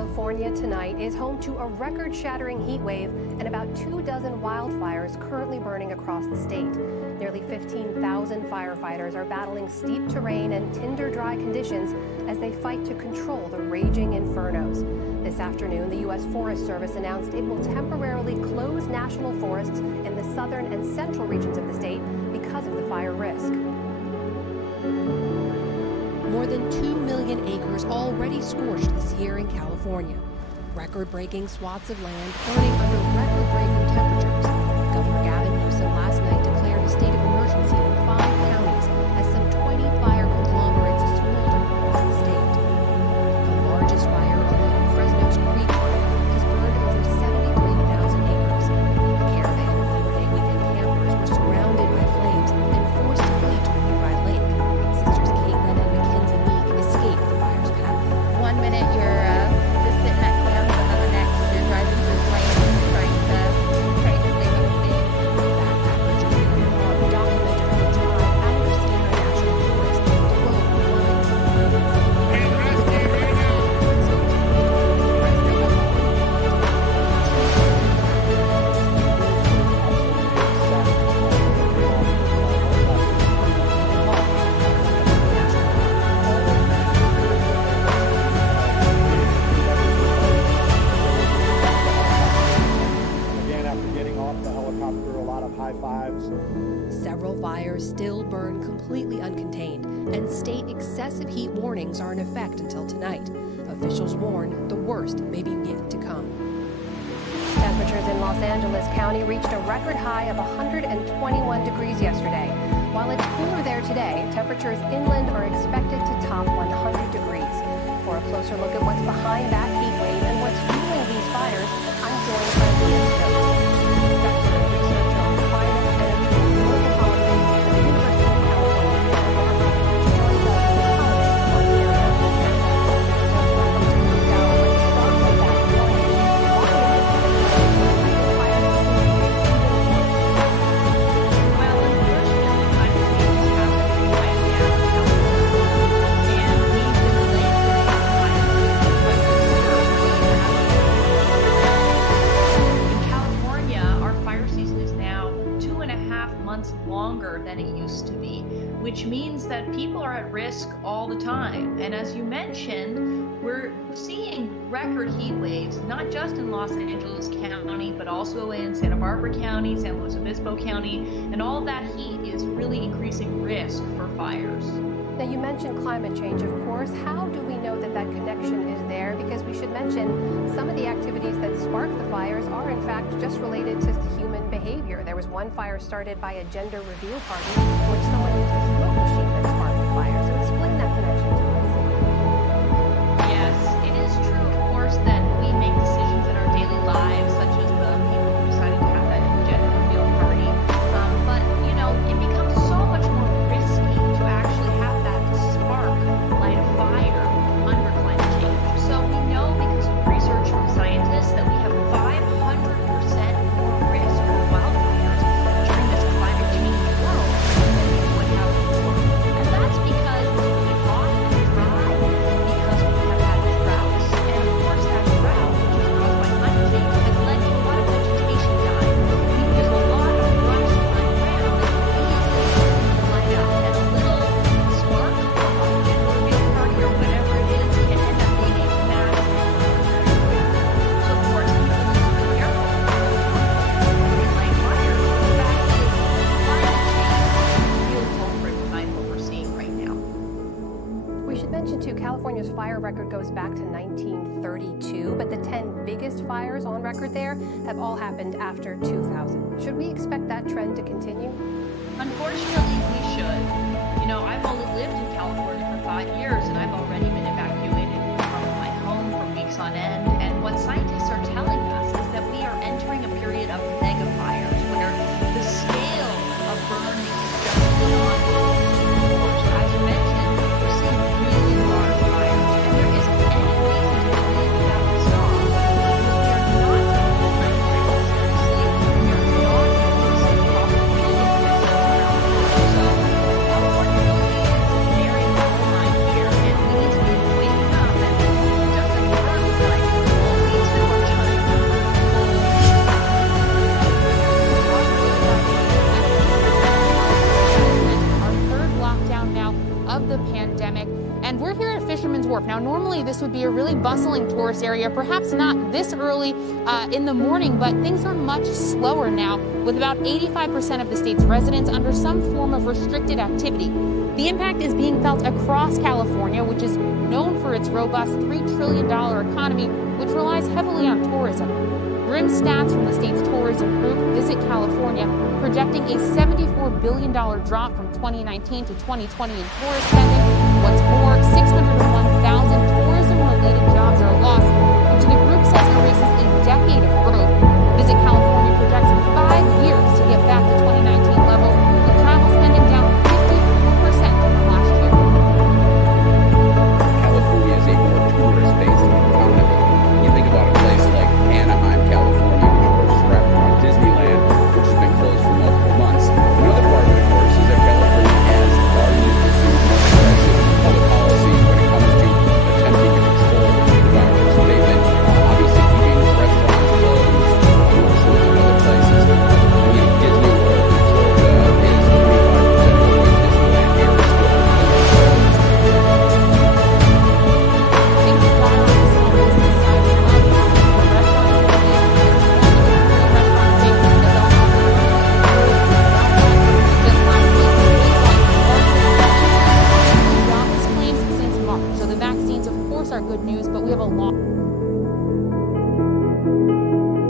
California tonight is home to a record-shattering heat wave and about 24 wildfires currently burning across the state. Nearly 15,000 firefighters are battling steep terrain and tinder-dry conditions as they fight to control the raging infernos. This afternoon, the U.S. Forest Service announced it will temporarily close national forests in the southern and central regions of the state because of the fire risk. More than 2 million acres already scorched this year in California. Record-breaking swaths of land burning under record-breaking temperatures. Governor Gavin Newsom last night declared a state of emergency in 5 counties as some 20 fire conglomerates smolder across the state. The largest fire along Fresno's Creek Fire has burned over 73,000 acres. A caravan of Labor Day weekend campers were surrounded by flames and forced to flee to a nearby lake. Sisters Caitlin and escaped the fire's path. 1 minute you're just sitting at camp, and then the next you're driving through flames, trying to save everything. Backpacker Julian Moore documented her drive out of Sierra National Forest to roam blind flames. Several fires still burn completely uncontained, and state excessive heat warnings are in effect until tonight. Officials warn the worst may be yet to come. Temperatures in Los Angeles County reached a record high of 121 degrees yesterday. While it's cooler there today, temperatures inland are expected to top 100 degrees. For a closer look at what's behind that heat wave and what's fueling these fires, I'm joined by Leah Stokes, professor of research on climate, energy, and global politics at the University of California, Santa Barbara. She joins us from Ontario. Longer than it used to be, which means that people are at risk all the time. And as you mentioned, we're seeing record heat waves, not just in Los Angeles County, but also in Santa Barbara County, San Luis Obispo County, and all of that heat is really increasing risk for fires. Now, you mentioned climate change, of course. How do we know that that connection is there? Because we should mention some of the activities that spark the fires are, in fact, just related to human behavior. There was one fire started by a gender reveal party in which someone used a smoke machine that sparked the fire. So explain that connection to us. Yes, it is true, of course, that we make decisions in our daily lives, such as the people who decided to have that gender reveal party. But, you know, it becomes so much more risky to actually have that spark light a fire under climate change. So we know, because of research from scientists, that we have 500% more risk for wildfires during this climate change world than we would have before. And that's because it's really hot and dry, because we have had droughts, and of course that drought, which is caused by climate change, has led to a lot of vegetation dying. Meaning there's a lot of brush underground that easily light up, and a little spark from a gender reveal party or whatever it is can end up being a massive fire. So of course people need to be careful when they light fires. The fact is, climate change is the real culprit behind what we're seeing right now. We should mention, too, California's fire record goes back to 1932, but the 10 biggest fires on record there have all happened after 2000. Should we expect that trend to continue? Unfortunately, we should. You know, I've only lived in California for 5 years, and I've already been evacuated from my home for weeks on end. And what scientists are telling us is that we are entering a period of mega fires, where the scale of burning is just beyond proportion. As you mentioned, we're seeing really large fires, and there isn't any reason to believe that that will stop, because we are not taking the climate crisis seriously. We are not reducing fossil fuel emissions around the world. So California really is very coal mine here, and we need to be awake Normally, this would be a really bustling tourist area, perhaps not this early in the morning, but things are much slower now, with about 85% of the state's residents under some form of restricted activity. The impact is being felt across California, which is known for its robust $3 trillion economy, which relies heavily on tourism. Grim stats from the state's tourism group, Visit California, projecting a $74 billion drop from 2019 to 2020 in tourist spending. What's more,